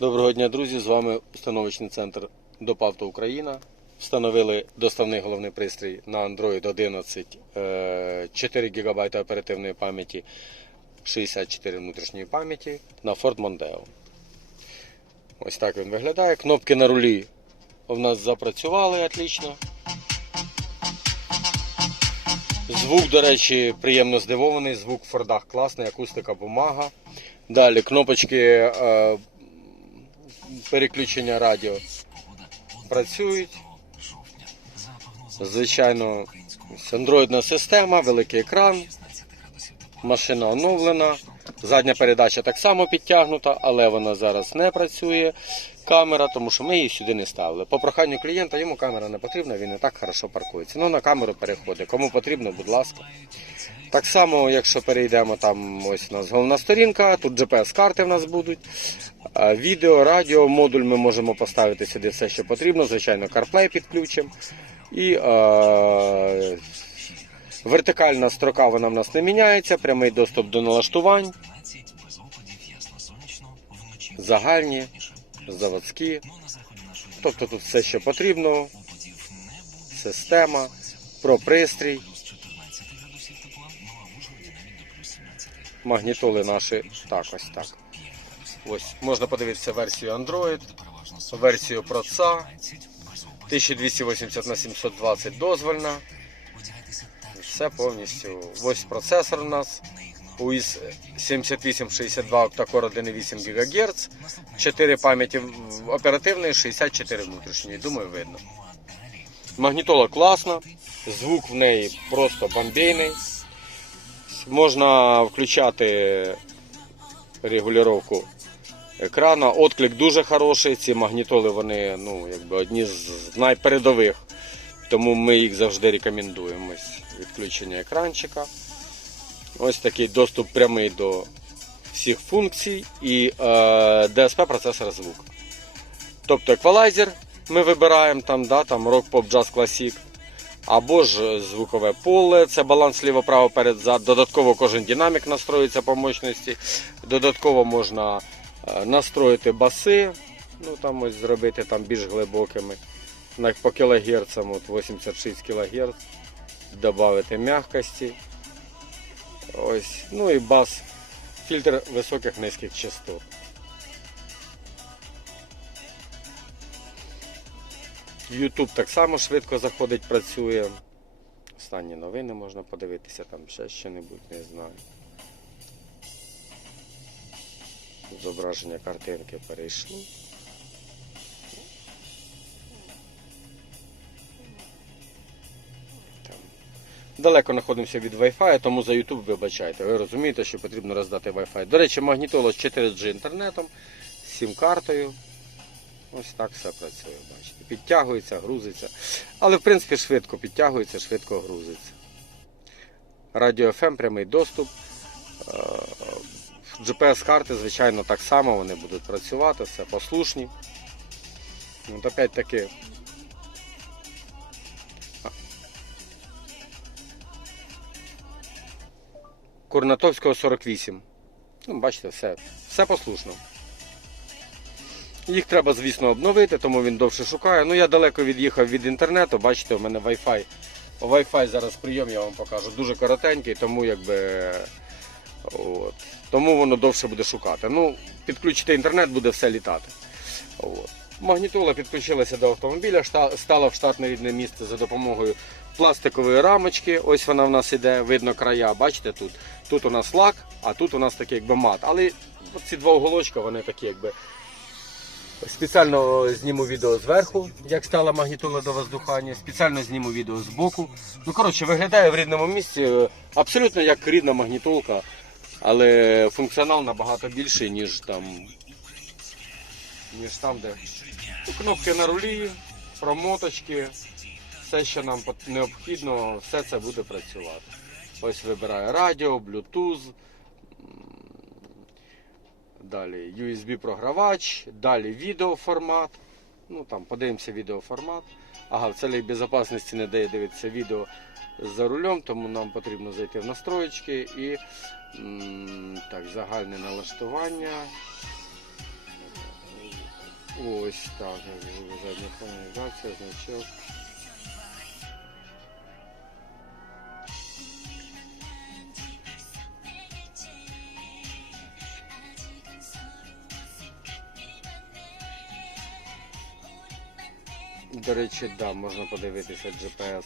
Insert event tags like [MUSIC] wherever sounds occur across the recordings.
Доброго дня, друзі! З вами установочний центр Допавто Україна. Встановили доставний головний пристрій на Android 11, е, 4 ГБ оперативної пам'яті, 64 внутрішньої пам'яті на Ford Mondeo. Ось так він виглядає. Кнопки на рулі у нас запрацювали отлично. Звук, до речі, приємно здивований. Звук в Фордах класний, акустика бумага. Далі кнопочки е, переключення радіо працюють. Звичайно, андроїдна система, великий екран, машина оновлена. Задня передача так само підтягнута, але вона зараз не працює. Камера, тому що ми її сюди не ставили. По проханню клієнта йому камера не потрібна, він і так хорошо паркується. Ну на камеру переходить. Кому потрібно, будь ласка. Так само, якщо перейдемо, там ось у нас головна сторінка, тут GPS-карти в нас будуть. Відео, радіо, модуль ми можемо поставити сюди все, що потрібно. Звичайно, CarPlay підключимо. І е, вертикальна строка вона в нас не міняється, прямий доступ до налаштувань. Загальні, заводські. Тобто тут все, що потрібно. Система, про пристрій. Магнітоли наші так ось так. Ось можна подивитися версію Android, версію Pro 1280 на 720 дозвольна. Все повністю. Ось процесор у нас. УІС 7862 октакор 1,8 ГГц, 4 пам'яті оперативної, 64 внутрішньої. Думаю, видно. Магнітола класна, звук в неї просто бомбейний. Можна включати регулювання екрана. Отклик дуже хороший. Ці магнітоли вони ну, якби одні з найпередових. Тому ми їх завжди рекомендуємо. Відключення екранчика. Ось такий доступ прямий до всіх функцій і е, DSP процесор звук. Тобто еквалайзер ми вибираємо там, да, там Rock Pop Jazz Classic. Або ж звукове поле, це баланс ліво-право перед зад. Додатково кожен динамік настроюється по мощності. Додатково можна е, настроїти баси, ну там ось зробити там більш глибокими. По кілогерцам, от 86 кГц. Додати м'якості. Ось, ну і бас, фільтр високих низьких частот. YouTube так само швидко заходить, працює. Останні новини можна подивитися, там ще що-небудь, не знаю. Зображення картинки перейшло. Далеко знаходимося від Wi-Fi, тому за YouTube вибачайте. Ви розумієте, що потрібно роздати Wi-Fi. До речі, магнітола з 4G інтернетом, сім-картою. Ось так все працює, бачите. Підтягується, грузиться. Але в принципі швидко підтягується, швидко грузиться. Радіо FM, прямий доступ. Е, GPS-карти, звичайно, так само вони будуть працювати, все послушні. От опять Курнатовського 48. Ну, бачите, все, все послушно. Їх треба, звісно, обновити, тому він довше шукає. Ну, я далеко від'їхав від інтернету, бачите, у мене Wi-Fi. Wi-Fi зараз прийом, я вам покажу, дуже коротенький, тому якби. От. Тому воно довше буде шукати. Ну, підключити інтернет, буде все літати. От. Магнітола підключилася до автомобіля, стала в штатне рідне місце за допомогою пластикової рамочки. Ось вона в нас іде, видно края. Бачите тут. Тут у нас лак, а тут у нас такий якби мат. Але ці два уголочка, вони такі якби. Спеціально зніму відео зверху, як стала магнітола до воздухання. Спеціально зніму відео збоку. Ну, коротше, виглядає в рідному місці е, абсолютно як рідна магнітолка, але функціонал набагато більший, ніж там, ніж там, де ну, кнопки на рулі, промоточки, все, що нам необхідно, все це буде працювати. Ось вибираю радіо, Bluetooth. Далі USB-програвач, далі відеоформат. Ну там подивимося відеоформат. Ага, в целях безпечності не дає дивитися відео за рулем, тому нам потрібно зайти в настроєчки і так, загальне налаштування. Ось так, задня фонізація, значок. До речі, да, можна подивитися GPS.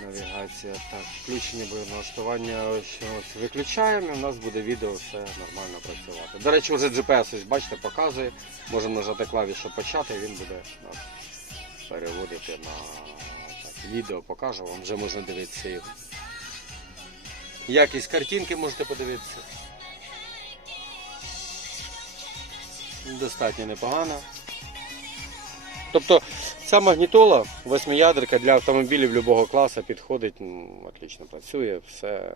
Навігація. Так, включення налаштування ось ось виключаємо, і у нас буде відео все нормально працювати. До речі, вже GPS, ось бачите, показує. Можемо нажати клавішу почати, і він буде нас переводити на так, відео, покажу, вам вже можна дивитися його. Якість картинки можете подивитися. Достатньо непогано. Тобто ця магнітола восьмиядерка для автомобілів будь-якого класу підходить, ну, отлично працює, все.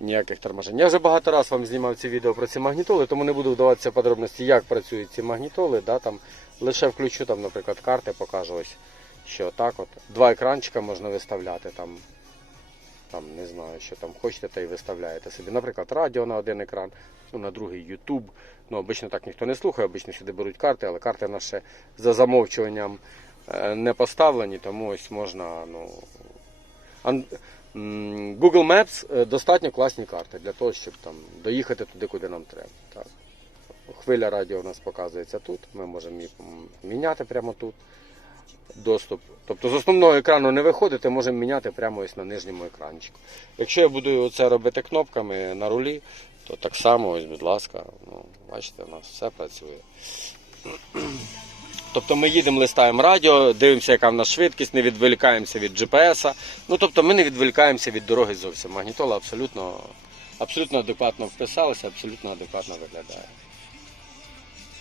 Ніяких торможень. Я вже багато разів вам знімав ці відео про ці магнітоли, тому не буду вдаватися в подробності, як працюють ці магнітоли. Да, там, лише включу, там, наприклад, карти, покажу ось, що так от. Два екранчика можна виставляти там. Там не знаю, що там хочете, та й виставляєте собі. Наприклад, радіо на один екран, ну, на другий YouTube. Ну, обично так ніхто не слухає, обично сюди беруть карти, але карти ще за замовчуванням е, не поставлені, тому ось можна. Ну, Google Maps е, достатньо класні карти для того, щоб там доїхати туди, куди нам треба. Так. Хвиля радіо у нас показується тут. Ми можемо її міняти прямо тут. Доступ. Тобто з основного екрану не виходити, можемо міняти прямо ось на нижньому екранчику. Якщо я буду це робити кнопками на рулі, то так само, ось, будь ласка, ну, бачите, у нас все працює. [CLEARS THROAT] Тобто ми їдемо, листаємо радіо, дивимося, яка в нас швидкість, не відволікаємося від GPS. Ну тобто ми не відволікаємося від дороги зовсім. Магнітола абсолютно, абсолютно адекватно вписалася, абсолютно адекватно виглядає.